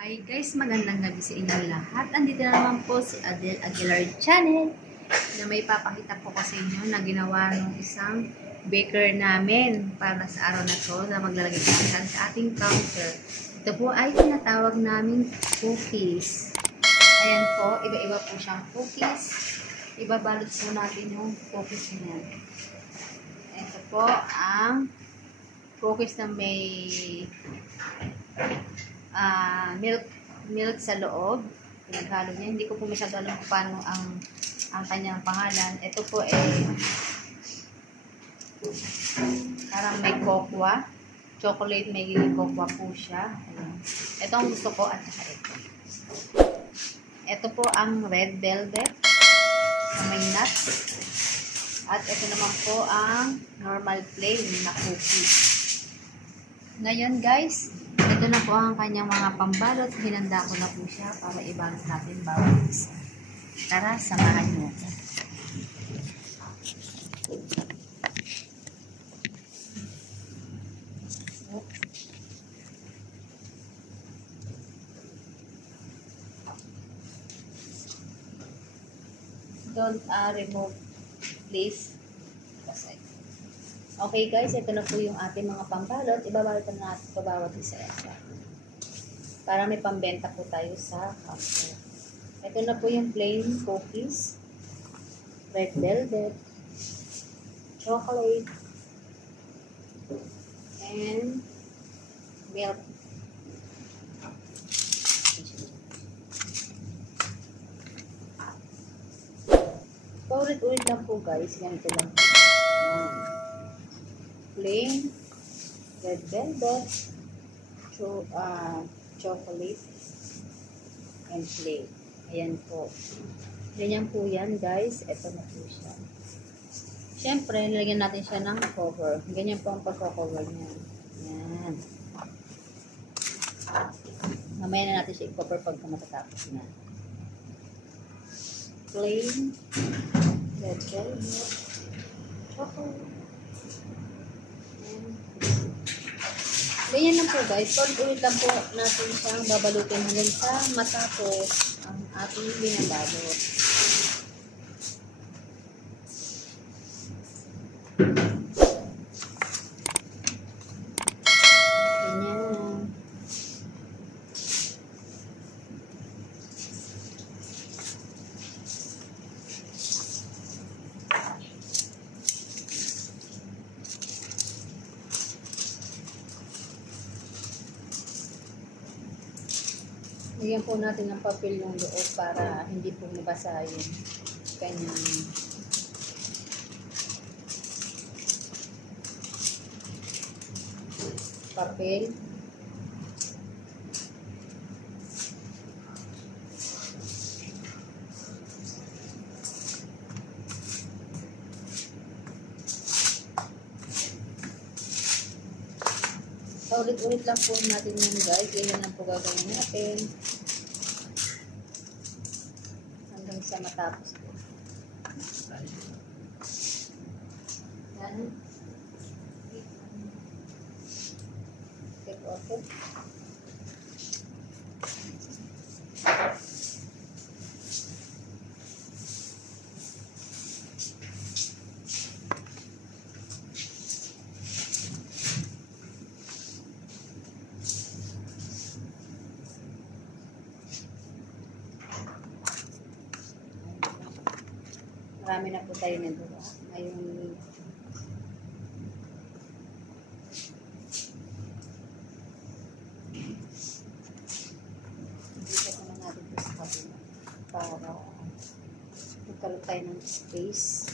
Hi guys, magandang gabi sa inyong lahat. Andito na naman po si Adele Aguilar Channel na may papakita po ko sa inyo na ginawa ng isang baker namin para sa araw na to na maglalagay natin sa ating counter. Ito po ay tinatawag naming cookies. Ayan po, iba-iba po siyang cookies. Ibabalot po natin yung cookies niya. Ito po ang cookies na may milk sa loob. Pinaghalo niya. Hindi ko po masyado alam kung paano ang kanyang pangalan. Ito po parang may cocoa. Chocolate may cocoa po siya. Ayan. Ito ang gusto ko at saka ito. Ito po ang red velvet na may nuts. At ito naman po ang normal plain na cookies. Ngayon guys, ito na po ang kanyang mga pambalot. Hinanda ko na po siya para ibalot natin bawat isa. Tara, samahan niyo ako. Don't remove, please. Okay guys, ito na po yung ating mga pambalot. Ibabalot na natin ito bawat isa-isa. Para may pambenta po tayo sa counter. Ito na po yung plain cookies, red velvet, chocolate, and milk. Paulit-ulit lang po guys. Ganito lang po. Plain, red velvet, chocolate, and plain. Ayan po. Ganyan po yan guys. Ito na po siya. Siyempre, nilagyan natin siya ng cover. Ganyan po ang pagko-cover niya. Ayan. Mamaya na natin siya i-cover pagka matatapos na. Plain, red velvet, chocolate. Ganyan lang po guys. Paulit-ulit lang po natin siyang babalutin hanggang sa matapos ang ating binabalot. Ganyan. Lagyan po natin ng papel yung loob para hindi po mabasa yung kanyang papel. Ulit-ulit lang po natin yan guys. Ganyan lang po gagawin natin. Hanggang sa matapos po. Yan. Take off it. Marami na po tayo nagawa. Ngayon, dito ko na natin ito sa kabila para magkaroon tayo ng space.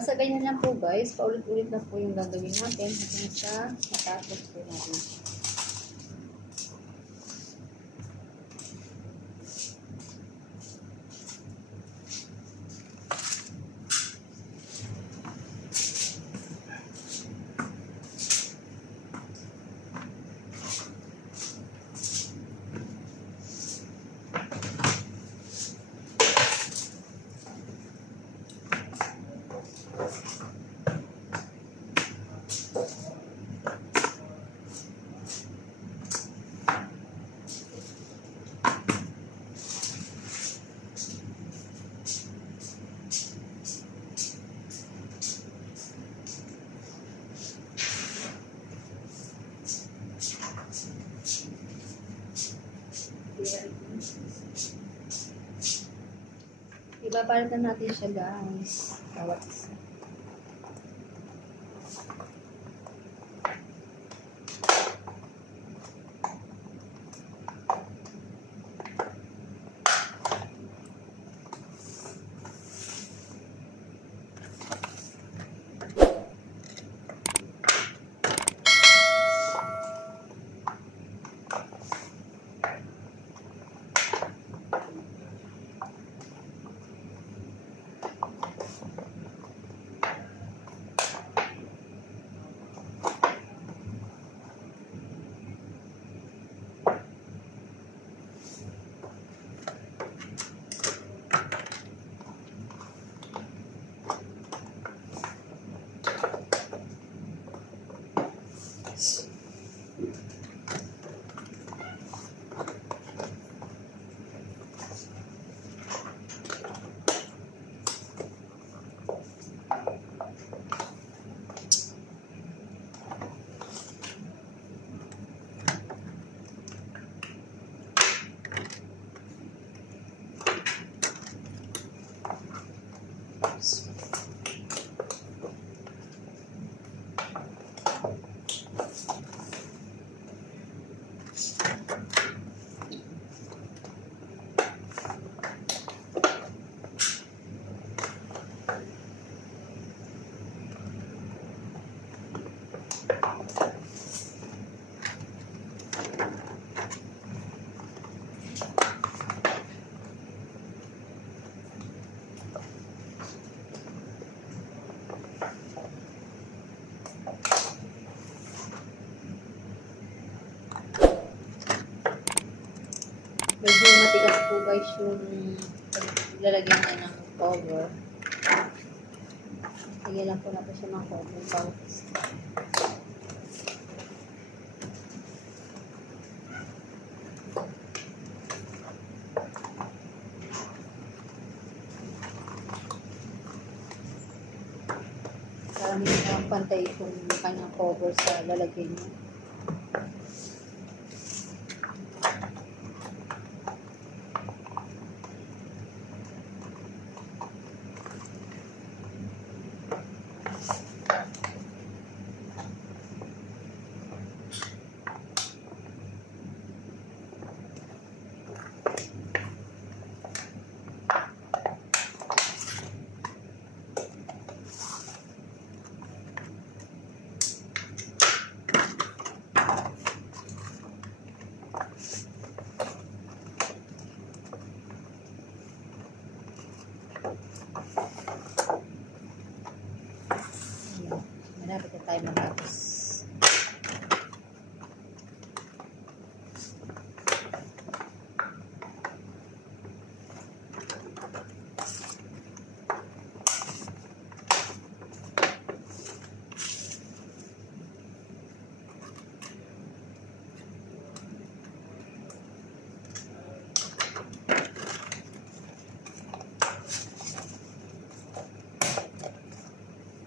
Basta ganyan lang po guys. Paulit-ulit na po yung gagawin natin hanggang sa matapos po natin. Ibabalikan natin siya guys. Bawat isa. Medyo matigas po guys yung lalagyan na ng cover. Lagyan lang po natin siya ng cover bawat isa. Para hindi naman pantay kung kanyang cover sa lalagyan niya. Malapit na tayo matapos.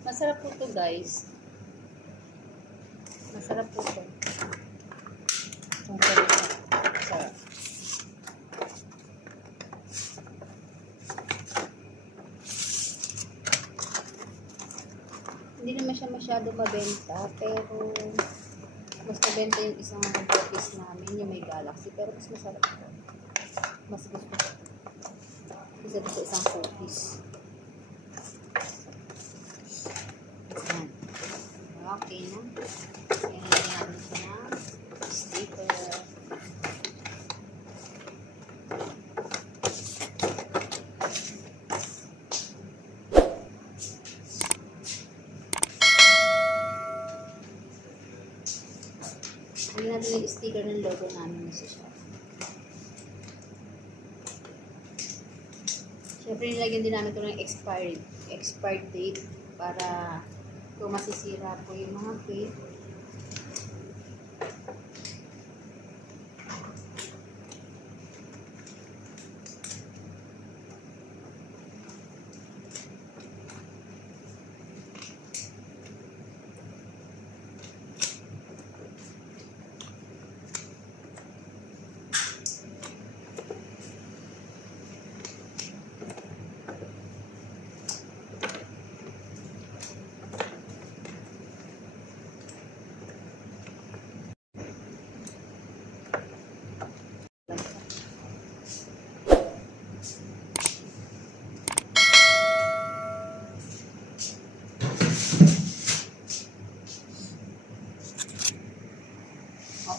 Masarap po ito guys. Masarap po ito. Masarap. Hindi naman siya masyado mabenta, pero mas mabenta yung isang cookies namin, yung may galaxy, pero mas masarap ito. Mas gusto ko. Isa sa isang cookies. Yan. Okay na. Yan natin siya ng sticker. Lagyan natin yung sticker ng logo namin sa shop. Siyempre, nilagyan din namin ito ng expired date para kung masisira po yung mga cake.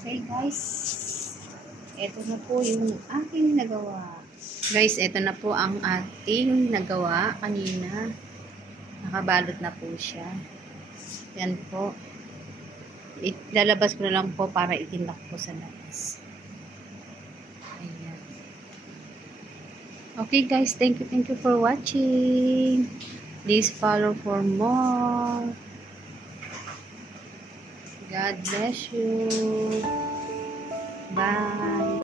Okay guys, ito na po yung aking nagawa. Guys, ito na po ang ating nagawa kanina. Nakabalot na po siya. Yan po. Ilalabas ko na lang po para itindak po sa labas. Ayan. Okay guys, thank you for watching. Please follow for more. God bless you. Bye.